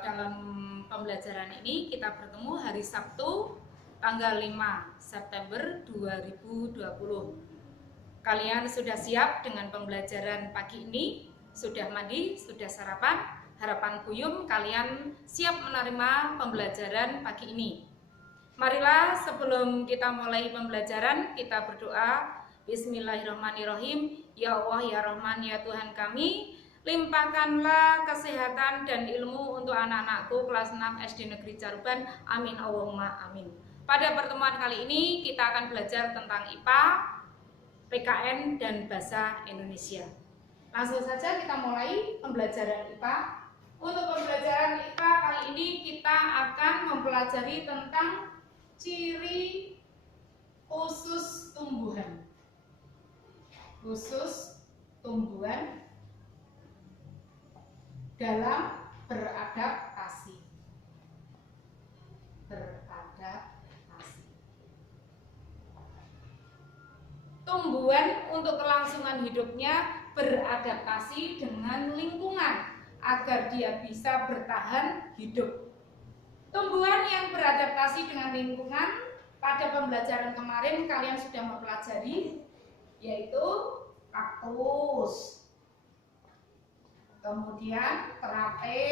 dalam pembelajaran ini kita bertemu hari Sabtu tanggal 5 September 2020. Kalian sudah siap dengan pembelajaran pagi ini? Sudah mandi? Sudah sarapan? Harapan Buyum kalian siap menerima pembelajaran pagi ini. Marilah sebelum kita mulai pembelajaran kita berdoa. Bismillahirrahmanirrahim. Ya Allah, ya Rahman, ya Tuhan kami, limpahkanlah kesehatan dan ilmu untuk anak-anakku kelas 6 SD Negeri Caruban. Amin Allahumma amin. Pada pertemuan kali ini kita akan belajar tentang IPA, PKN dan Bahasa Indonesia. Langsung saja kita mulai pembelajaran IPA. Untuk pembelajaran IPA kali ini kita akan mempelajari tentang ciri khusus tumbuhan. Khusus tumbuhan dalam beradaptasi. Tumbuhan untuk kelangsungan hidupnya beradaptasi dengan lingkungan agar dia bisa bertahan hidup. Tumbuhan yang beradaptasi dengan lingkungan pada pembelajaran kemarin kalian sudah mempelajari, yaitu kaktus, kemudian terate,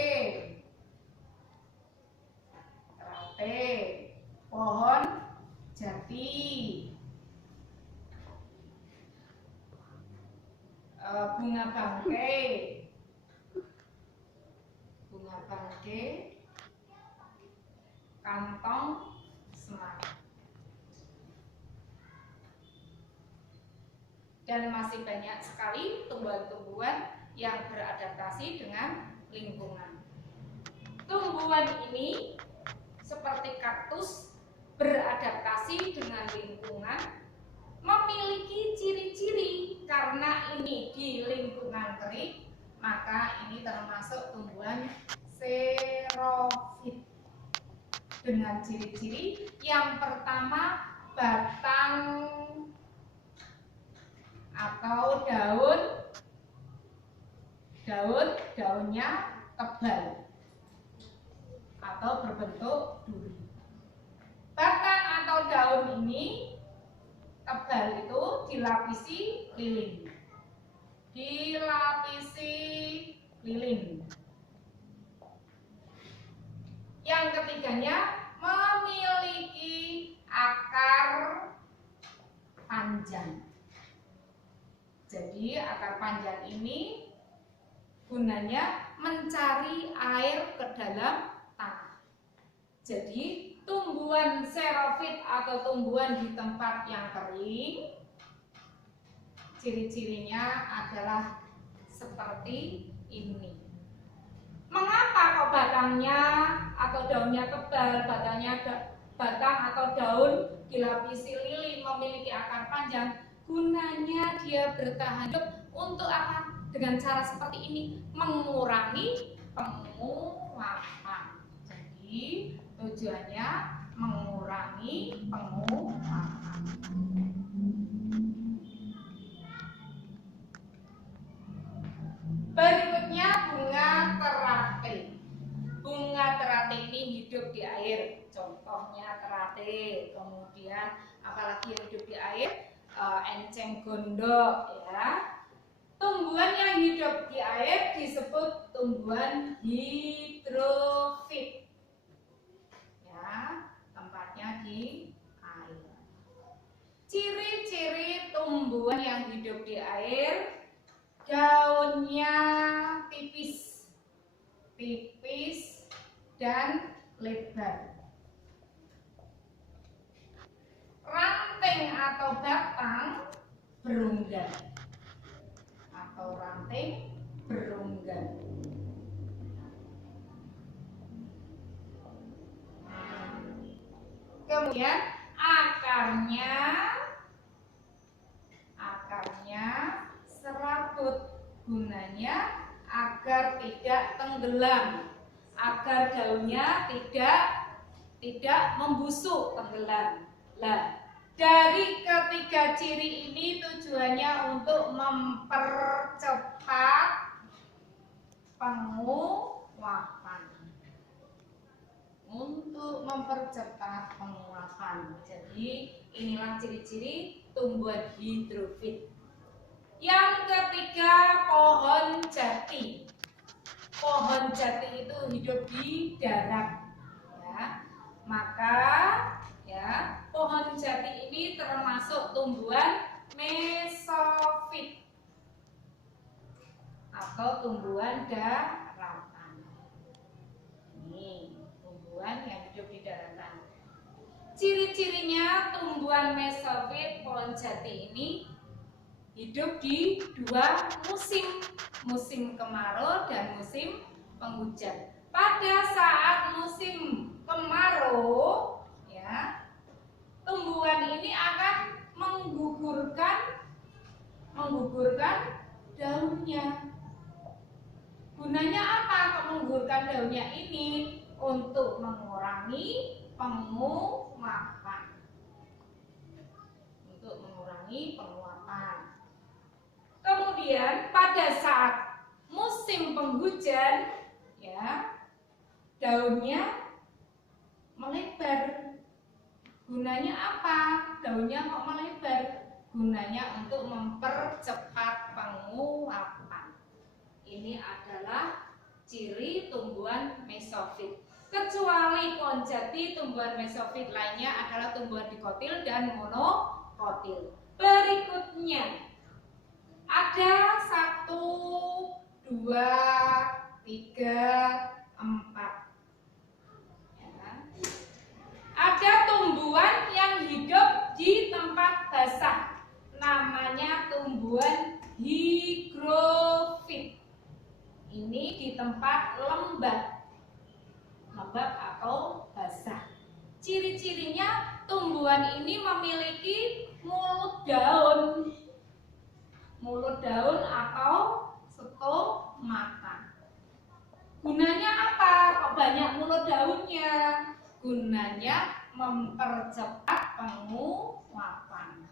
pohon jati, bunga bangkai, kantong semar, dan masih banyak sekali tumbuhan-tumbuhan yang beradaptasi dengan lingkungan. Tumbuhan ini seperti kaktus beradaptasi dengan lingkungan, memiliki ciri-ciri karena ini di lingkungan kering, maka ini termasuk tumbuhan xerofit. Dengan ciri-ciri yang pertama, batang atau daunnya tebal atau berbentuk duri. Batang atau daun ini tebal itu dilapisi lilin. Yang ketiganya memiliki akar panjang. Jadi akar panjang ini gunanya mencari air ke dalam tanah. Jadi tumbuhan xerofit atau tumbuhan di tempat yang kering, ciri-cirinya adalah seperti ini. Mengapa kok batangnya atau daunnya tebal, batang atau daun dilapisi lilin, memiliki akar panjang? Gunanya dia bertahan hidup untuk apa? Dengan cara seperti ini, mengurangi penguapan. Jadi tujuannya mengurangi penguapan. Berikutnya bunga terate. Bunga terate ini hidup di air. Contohnya terate. Kemudian apalagi yang hidup di air? Enceng gondok, ya. Tumbuhan yang hidup di air disebut tumbuhan hidrofit. Ya, tempatnya di air. Ciri-ciri tumbuhan yang hidup di air: daunnya tipis dan lebar. Ranting atau batang berunggal atau ranting berunggal. Kemudian akarnya serabut. Gunanya agar tidak tenggelam, agar daunnya tidak membusuk, tenggelam. Dari ketiga ciri ini tujuannya untuk mempercepat penguapan. untuk mempercepat penguapan. Jadi inilah ciri-ciri tumbuhan hidrofit. Yang ketiga, pohon jati. Pohon jati itu hidup di darat, ya. Maka ya, pohon jati ini termasuk tumbuhan mesofit atau tumbuhan daratan. Ini tumbuhan yang hidup di daratan. Ciri-cirinya tumbuhan mesofit pohon jati ini hidup di dua musim, musim kemarau dan musim penghujan. Pada saat musim kemarau, ya, tumbuhan ini akan menggugurkan daunnya. Gunanya apa menggugurkan daunnya ini? Untuk mengurangi penguapan. Untuk mengurangi penguapan. Kemudian pada saat musim penghujan, ya, daunnya melebar. Gunanya apa? Daunnya kok melebar? Gunanya untuk mempercepat penguapan. Ini adalah ciri tumbuhan mesofit. Kecuali pohon jati, tumbuhan mesofit lainnya adalah tumbuhan dikotil dan monokotil. Berikutnya ada 1, 2, 3, 4. Ya. Ada tumbuhan yang hidup di tempat basah, namanya tumbuhan higrofit. Ini di tempat lembab atau basah. Ciri-cirinya tumbuhan ini memiliki mulut daun atau stomata. Gunanya apa? Kok banyak mulut daunnya? Gunanya mempercepat penguapan.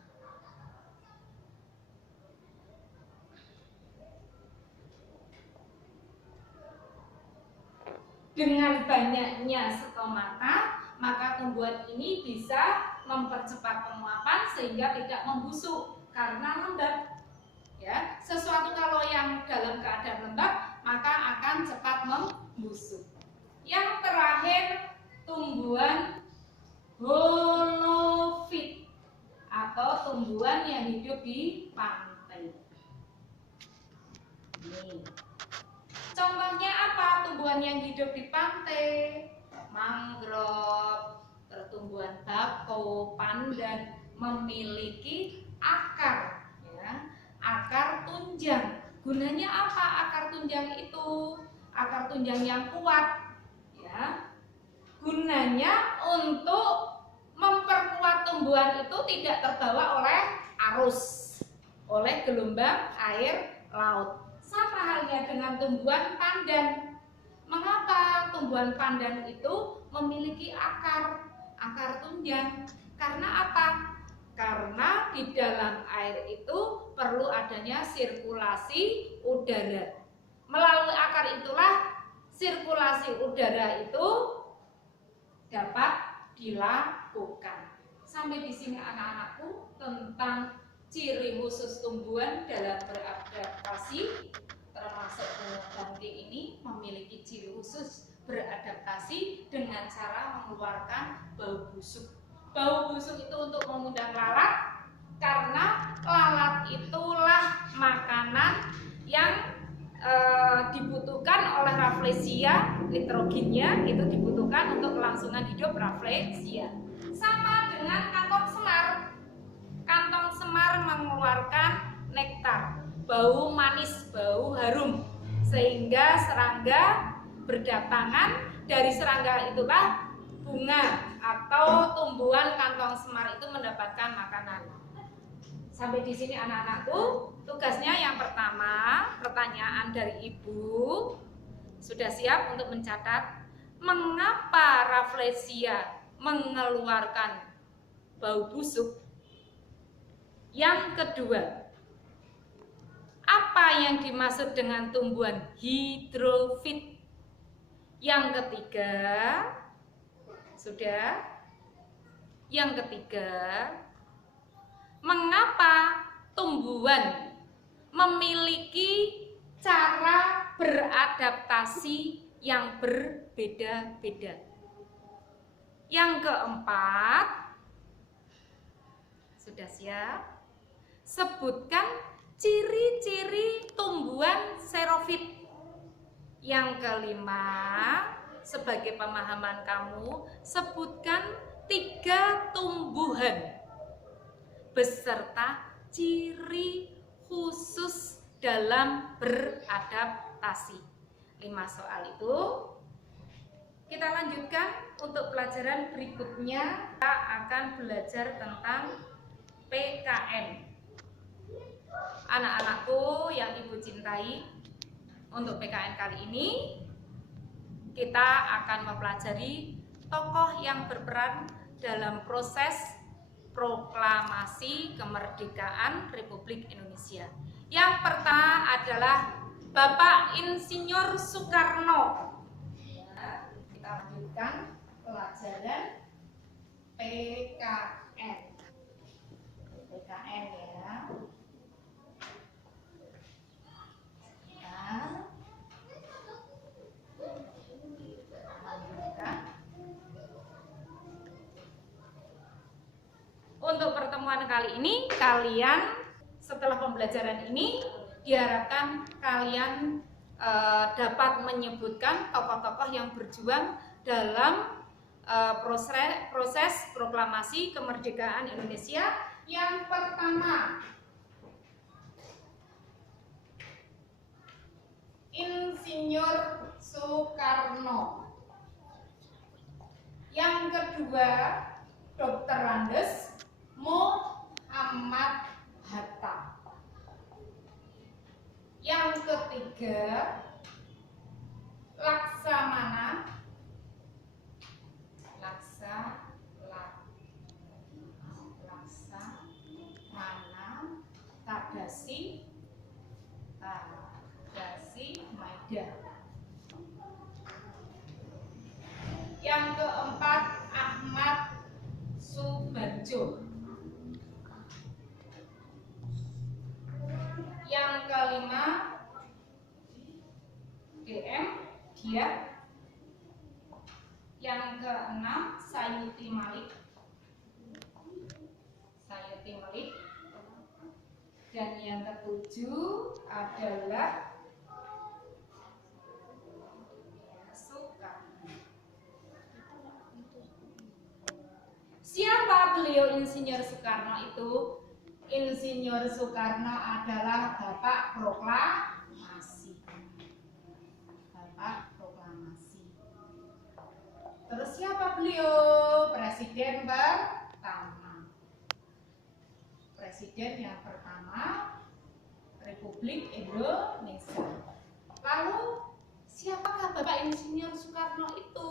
Dengan banyaknya stomata, maka tumbuhan ini bisa mempercepat penguapan sehingga tidak membusuk karena lembab. Ya, sesuatu kalau yang dalam keadaan lembab maka akan cepat membusuk. Yang terakhir, tumbuhan holofit atau tumbuhan yang hidup di pantai. Ini. Contohnya apa tumbuhan yang hidup di pantai? Mangrove, tumbuhan bako, pandan, memiliki akar, ya, akar tunjang. Gunanya apa akar tunjang itu? Akar tunjang yang kuat, ya. Gunanya untuk memperkuat tumbuhan itu tidak terbawa oleh arus, oleh gelombang air laut. Sama halnya dengan tumbuhan pandan. Mengapa tumbuhan pandan itu memiliki akar tunjang? Karena apa? Karena di dalam air itu perlu adanya sirkulasi udara. Melalui akar itulah sirkulasi udara itu dapat dilakukan. Sampai di sini anak-anakku tentang ciri khusus tumbuhan dalam beradaptasi, termasuk bunga bangkai ini memiliki ciri khusus beradaptasi dengan cara mengeluarkan bau busuk. Bau busuk itu untuk mengundang lalat, karena lalat itulah makanan yang dibutuhkan oleh Rafflesia, nitrogennya itu dibutuhkan untuk kelangsungan hidup Rafflesia. Sama dengan kantong semar. Kantong semar mengeluarkan nektar, bau manis, bau harum, sehingga serangga berdatangan. Dari serangga itulah bunga atau tumbuhan kantong semar itu mendapatkan makanan. Sampai di sini anak-anakku, tugasnya yang pertama, pertanyaan dari Ibu. Sudah siap untuk mencatat? Mengapa Rafflesia mengeluarkan bau busuk? Yang kedua, apa yang dimaksud dengan tumbuhan hidrofit? Yang ketiga, Sudah? Yang ketiga, mengapa tumbuhan memiliki cara beradaptasi yang berbeda-beda? Yang keempat, sudah siap? Sebutkan ciri-ciri tumbuhan xerofit. Yang kelima, sebagai pemahaman kamu, sebutkan 3 tumbuhan beserta ciri khusus dalam beradaptasi. 5 soal itu kita lanjutkan untuk pelajaran berikutnya. Kita akan belajar tentang PKN. Anak-anakku yang ibu cintai, untuk PKN kali ini kita akan mempelajari tokoh yang berperan dalam proses proklamasi kemerdekaan Republik Indonesia. Yang pertama adalah Bapak Insinyur Soekarno. Kita lanjutkan pelajaran PKN. PKN ya. Untuk pertemuan kali ini, kalian setelah pembelajaran ini diharapkan kalian dapat menyebutkan tokoh-tokoh yang berjuang dalam proses proklamasi kemerdekaan Indonesia. Yang pertama, Insinyur Soekarno. Yang kedua, Dr. Andes Muhammad Hatta. Yang ketiga, Laksamana Tadasi Maida. Yang keempat, Ahmad Subandjo. Yang kelima, DM Diah. Yang keenam, Sayuti Malik. Dan yang ketujuh adalah Soekarno. Siapa beliau Insinyur Soekarno itu? Insinyur Soekarno adalah Bapak Proklamasi. Terus siapa beliau? Presiden pertama. Presiden yang pertama Republik Indonesia. Lalu siapakah Bapak Insinyur Soekarno itu?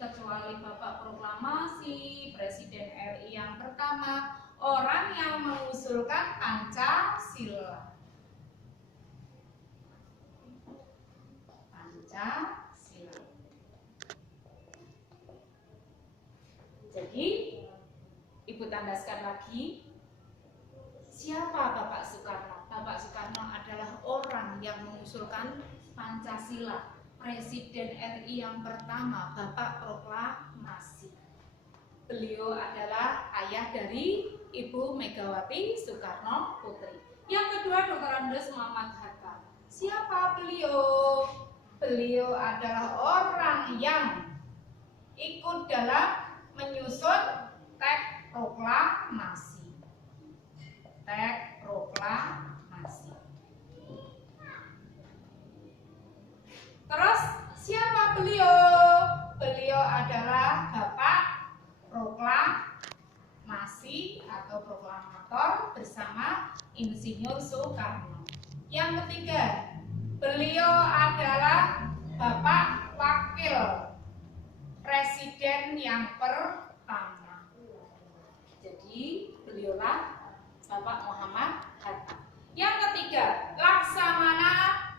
Kecuali Bapak Proklamasi, Presiden RI yang pertama, orang yang mengusulkan Pancasila. Jadi, Ibu tandaskan lagi, siapa Bapak Soekarno? Bapak Soekarno adalah orang yang mengusulkan Pancasila, Presiden RI yang pertama, Bapak Proklamasi. Beliau adalah ayah dari Ibu Megawati Soekarno Putri. Yang kedua, Dr. Andes Muhammad Hatta. Siapa beliau? Beliau adalah orang yang ikut dalam menyusun teks proklamasi. Terus siapa beliau? Beliau adalah Bapak Proklamasi atau proklamator bersama Insinyur Soekarno. Yang ketiga, beliau adalah Bapak Wakil Presiden yang pertama. Jadi beliaulah Bapak Muhammad Hatta. Yang ketiga, Laksamana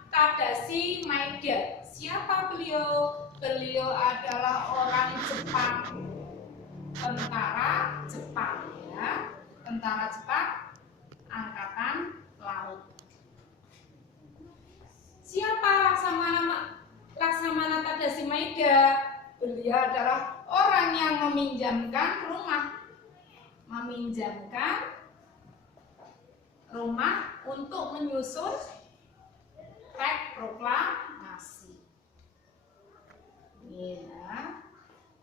Tadasi Maida. Siapa beliau? Beliau adalah orang Jepang Tentara Jepang ya. Tentara Jepang Angkatan Laut. Siapa Laksamana Tadashi Maeda? Beliau adalah orang yang meminjamkan rumah untuk menyusun teks proklamasi. Ya,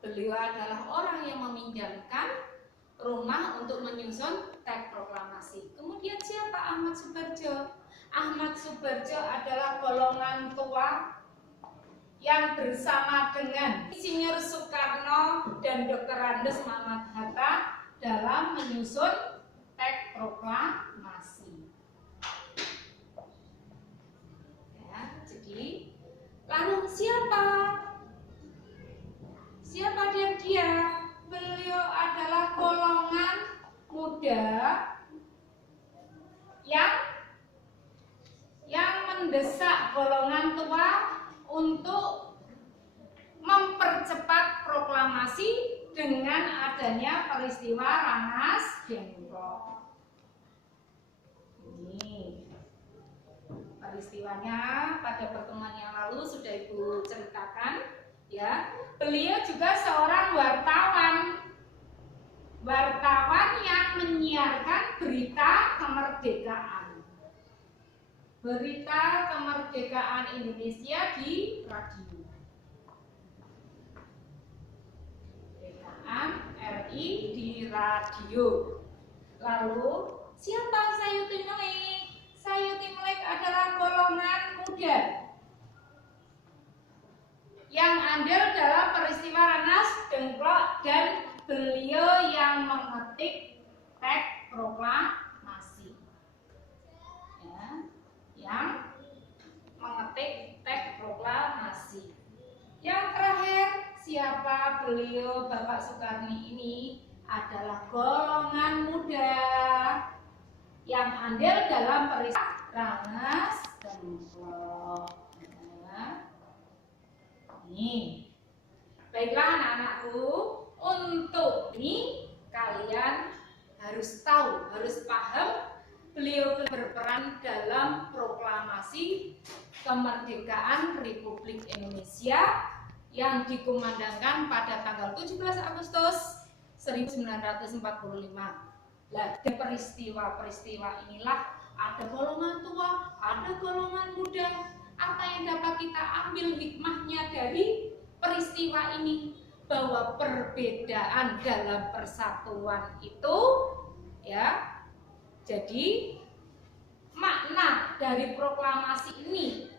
beliau adalah orang yang meminjamkan rumah untuk menyusun teks proklamasi. Kemudian siapa Ahmad Subarjo? Ahmad Subarjo adalah golongan tua yang bersama dengan Insinyur Soekarno dan Dr. Andes Muhammad Hatta dalam menyusun teks proklamasi. Ya, jadi lalu siapa dia? Beliau adalah golongan muda yang mendesak golongan tua untuk mempercepat proklamasi dengan adanya peristiwa Rangas Dengklok. Ini peristiwanya pada pertemuan yang lalu sudah Ibu ceritakan ya. Beliau juga seorang wartawan yang menyiarkan berita kemerdekaan Indonesia di radio. Kemerdekaan RI di radio. Lalu siapa Sayuti Melik? Sayuti Melik adalah golongan muda yang andil dalam peristiwa Rangas Dengklok dan beliau yang mengetik teks proklamasi. Ya, yang mengetik teks proklamasi. Yang terakhir, siapa beliau? Bapak Soekarno ini adalah golongan muda yang andil dalam peristiwa Rangas Dengklok. Nih, baiklah anak-anakku, untuk ini kalian harus tahu, harus paham beliau berperan dalam proklamasi kemerdekaan Republik Indonesia yang dikumandangkan pada tanggal 17 Agustus 1945. Nah, dari peristiwa-peristiwa inilah ada golongan tua, ada golongan muda. Apa yang dapat kita ambil hikmahnya dari peristiwa ini? Bahwa perbedaan dalam persatuan itu ya. Jadi makna dari proklamasi ini,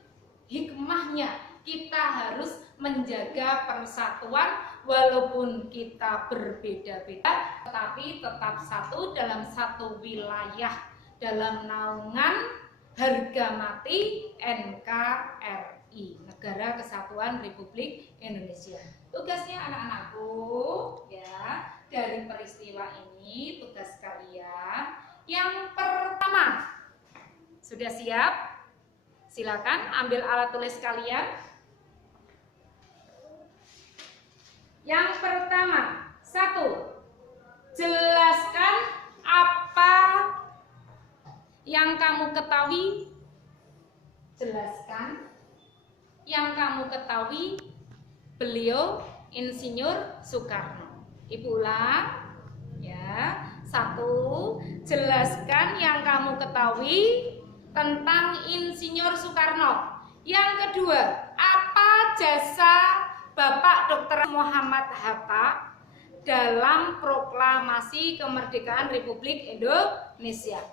hikmahnya kita harus menjaga persatuan walaupun kita berbeda-beda, tetapi tetap satu dalam satu wilayah, dalam naungan harga mati NKRI, Negara Kesatuan Republik Indonesia. Tugasnya anak-anakku ya, dari peristiwa ini tugas kalian yang pertama. Sudah siap? Silakan ambil alat tulis kalian. Yang pertama, 1. Jelaskan apa yang kamu ketahui. Jelaskan yang kamu ketahui beliau Insinyur Soekarno. Ibu ulang ya. 1. Jelaskan yang kamu ketahui tentang Insinyur Soekarno. Yang kedua, apa jasa Bapak Dr. Muhammad Hatta dalam proklamasi kemerdekaan Republik Indonesia.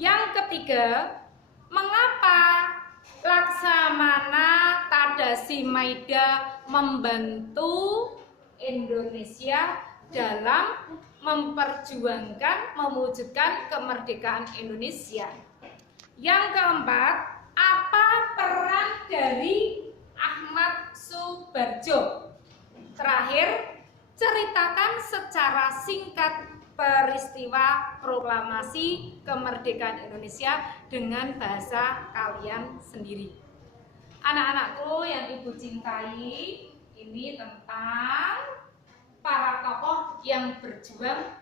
Yang ketiga, mengapa Laksamana Tadashi Maeda membantu Indonesia dalam memperjuangkan, mewujudkan kemerdekaan Indonesia. Yang keempat, apa peran dari Ahmad Subarjo? Terakhir, ceritakan secara singkat peristiwa proklamasi kemerdekaan Indonesia dengan bahasa kalian sendiri. Anak-anakku yang Ibu cintai, ini tentang para tokoh yang berjuang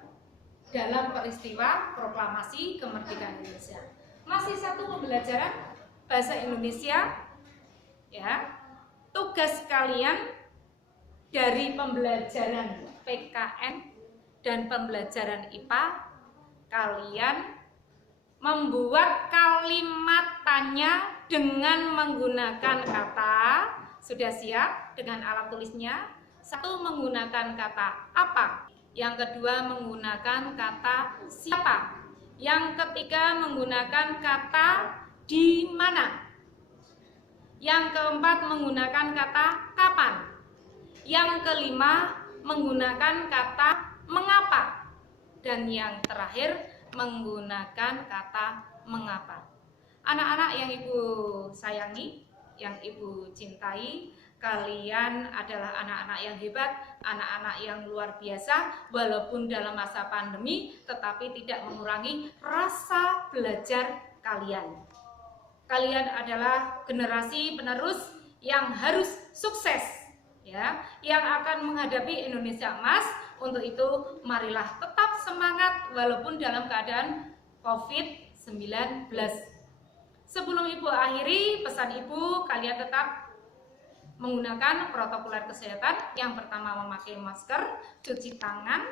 dalam peristiwa proklamasi kemerdekaan Indonesia. Masih satu pembelajaran bahasa Indonesia, ya. Tugas kalian dari pembelajaran PKN dan pembelajaran IPA, kalian membuat kalimat tanya dengan menggunakan kata, sudah siap dengan alat tulisnya? Satu, menggunakan kata apa. Yang kedua, menggunakan kata siapa. Yang ketiga, menggunakan kata di mana. Yang keempat, menggunakan kata kapan. Yang kelima, menggunakan kata mengapa. Dan yang terakhir, menggunakan kata mengapa. Anak-anak yang Ibu sayangi, yang Ibu cintai, kalian adalah anak-anak yang hebat, anak-anak yang luar biasa, walaupun dalam masa pandemi, tetapi tidak mengurangi rasa belajar kalian. Kalian adalah generasi penerus yang harus sukses, ya, yang akan menghadapi Indonesia Emas. Untuk itu, marilah tetap semangat walaupun dalam keadaan COVID-19. Sebelum Ibu akhiri, pesan Ibu, kalian tetap menggunakan protokol kesehatan. Yang pertama, memakai masker, cuci tangan,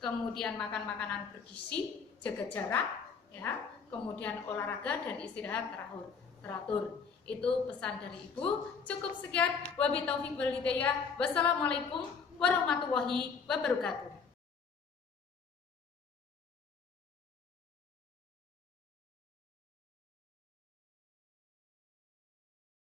kemudian makan makanan bergizi, jaga jarak, ya, kemudian olahraga dan istirahat teratur. Itu pesan dari Ibu. Cukup sekian. Wabillahi taufiq wal hidayah. Wassalamualaikum warahmatullahi wabarakatuh.